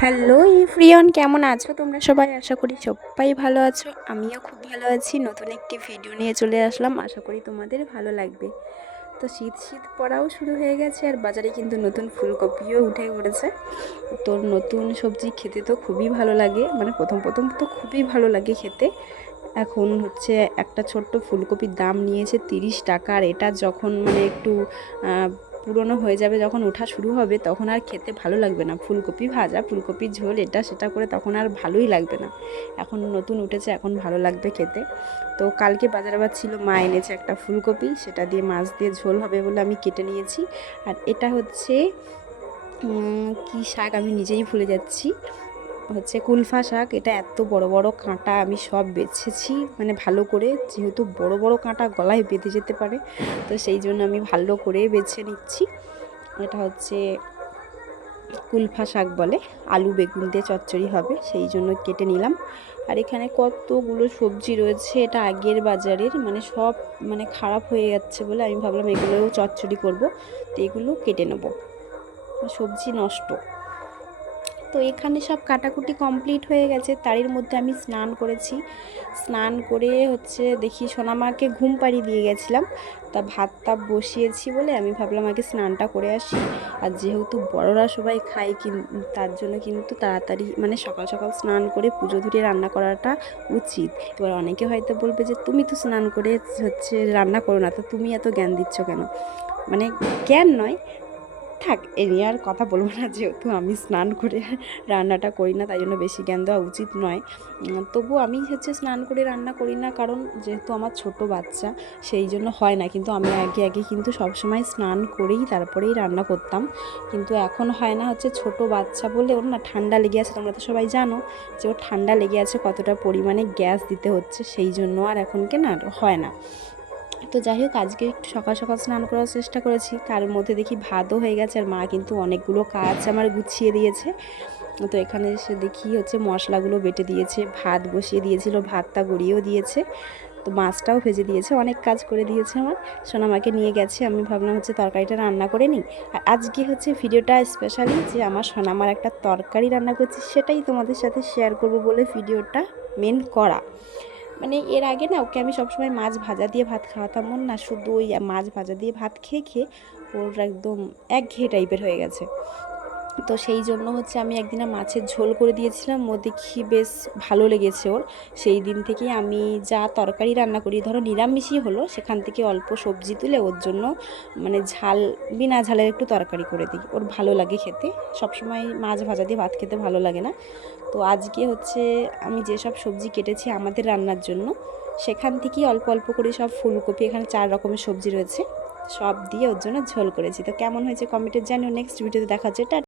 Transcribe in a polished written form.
Hello everyone, কেমন আছো তোমরা সবাই? আশা করি সবাই ভালো আছো। আমিও খুব ভালো আছি। নতুন একটি ভিডিও নিয়ে চলে আসলাম, আশা করি তোমাদের ভালো লাগবে। তো শীত শীত পড়াও শুরু হয়ে গেছে, আর বাজারে কিন্তু নতুন ফুলকপিও উঠে পড়েছে। তো নতুন সবজি খেতে তো খুবই ভালো লাগে, মানে প্রথম প্রথম তো খুবই ভালো লাগে খেতে। এখন হচ্ছে একটা ছোট্ট ফুলকপির দাম নিয়েছে 30 টাকা, আর এটা যখন মানে একটু পুরনো হয়ে যাবে, যখন ওঠা শুরু হবে, তখন আর খেতে ভালো লাগবে না। ফুলকপি ভাজা, ফুলকপির ঝোল, এটা সেটা করে তখন আর ভালোই লাগবে না। এখন নতুন উঠেছে, এখন ভালো লাগবে খেতে। তো কালকে বাজারে ছিল, মা এনেছে একটা ফুলকপি, সেটা দিয়ে মাছ দিয়ে ঝোল হবে বলে আমি কেটে নিয়েছি। আর এটা হচ্ছে কি শাক আমি নিজেই ভুলে যাচ্ছি, হচ্ছে কুলফা শাক। এটা এত বড় বড় কাঁটা, আমি সব বেছেছি মানে ভালো করে, যেহেতু বড় বড় কাঁটা গলায় বেঁধে যেতে পারে, তো সেই জন্য আমি ভালো করে বেছে নিচ্ছি। এটা হচ্ছে কুলফা শাক বলে, আলু বেগুন দিয়ে চচ্চড়ি হবে, সেই জন্য কেটে নিলাম। আর এখানে কতগুলো সবজি রয়েছে, এটা আগের বাজারের, মানে সব মানে খারাপ হয়ে যাচ্ছে বলে আমি ভাবলাম এগুলোও চচ্চড়ি করব। তো এগুলো কেটে নেব, সবজি নষ্ট। তো এখানে সব কাটাকুটি কমপ্লিট হয়ে গেছে, তারই মধ্যে আমি স্নান করেছি। স্নান করে হচ্ছে দেখি সোনামাকে ঘুম পাড়িয়ে দিয়ে গেছিলাম, তা ভাত তাপ বসিয়েছি বলে আমি ভাবলাম আগে স্নানটা করে আসি। আর যেহেতু বড়রা সবাই খায়, তার জন্য কিন্তু তাড়াতাড়ি মানে সকাল সকাল স্নান করে পুজো ধরে রান্না করাটা উচিত। এবার অনেকে হয়তো বলবে যে তুমি তো স্নান করে হচ্ছে রান্না করো না, তো তুমি এত জ্ঞান দিচ্ছ কেন? মানে জ্ঞান নয়, থাক এ নিয়ে আর কথা বলবো না, যেহেতু আমি স্নান করে রান্নাটা করি না, তাই জন্য বেশি জ্ঞান দেওয়া উচিত নয়। তবু আমি হচ্ছে স্নান করে রান্না করি না, কারণ যেহেতু আমার ছোট বাচ্চা, সেই জন্য হয় না। কিন্তু আমি আগে আগে কিন্তু সবসময় স্নান করেই তারপরেই রান্না করতাম, কিন্তু এখন হয় না, হচ্ছে ছোট বাচ্চা বলে ওর না ঠান্ডা লেগে আছে। তোমরা তো সবাই জানো যে ওর ঠান্ডা লেগে আছে, কতটা পরিমাণে গ্যাস দিতে হচ্ছে, সেই জন্য আর এখনকে না হয় না। তো যাই হোক, আজকে একটু সকাল সকাল স্নান করার চেষ্টা করেছি, তার মধ্যে দেখি ভাতও হয়ে গেছে, আর মা কিন্তু অনেকগুলো কাজ আমার গুছিয়ে দিয়েছে। তো এখানে এসে দেখি হচ্ছে মশলাগুলো বেটে দিয়েছে, ভাত বসিয়ে দিয়েছিল, ভাতটা গড়িয়েও দিয়েছে, তো মাছটাও ভেজে দিয়েছে, অনেক কাজ করে দিয়েছে আমার। সোনামাকে নিয়ে গেছে, আমি ভাবলাম হচ্ছে তরকারিটা রান্না করে নিই। আর আজকে হচ্ছে ভিডিওটা স্পেশালি যে আমার সোনামার একটা তরকারি রান্না করছি, সেটাই তোমাদের সাথে শেয়ার করব বলে ভিডিওটা মেন করা। মানে এর আগে না ওকে আমি সবসময় মাছ ভাজা দিয়ে ভাত খাওয়াতাম, মন না শুধু ওই মাছ ভাজা দিয়ে ভাত খেয়ে খেয়ে ওর একদম একঘেয়ে টাইপের হয়ে গেছে। তো সেই জন্য হচ্ছে আমি একদিন মাছের ঝোল করে দিয়েছিলাম, ও দেখি বেশ ভালো লেগেছে ওর। সেই দিন থেকেই আমি যা তরকারি রান্না করি, ধরো নিরামিষই হলো, সেখান থেকে অল্প সবজি তুলে ওর জন্য মানে ঝাল, বিনা ঝালের একটু তরকারি করে দিই, ওর ভালো লাগে খেতে। সবসময় মাছ ভাজা দিয়ে ভাত খেতে ভালো লাগে না। তো আজকে হচ্ছে আমি যেসব সবজি কেটেছি আমাদের রান্নার জন্য, সেখান থেকেই অল্প অল্প করে সব ফুলকপি, এখানে 4 রকমের সবজি রয়েছে, সব দিয়ে ওর জন্য ঝোল করেছি। তো কেমন হয়েছে কমেন্টে জানিও। নেক্সট ভিডিওতে দেখা হচ্ছে।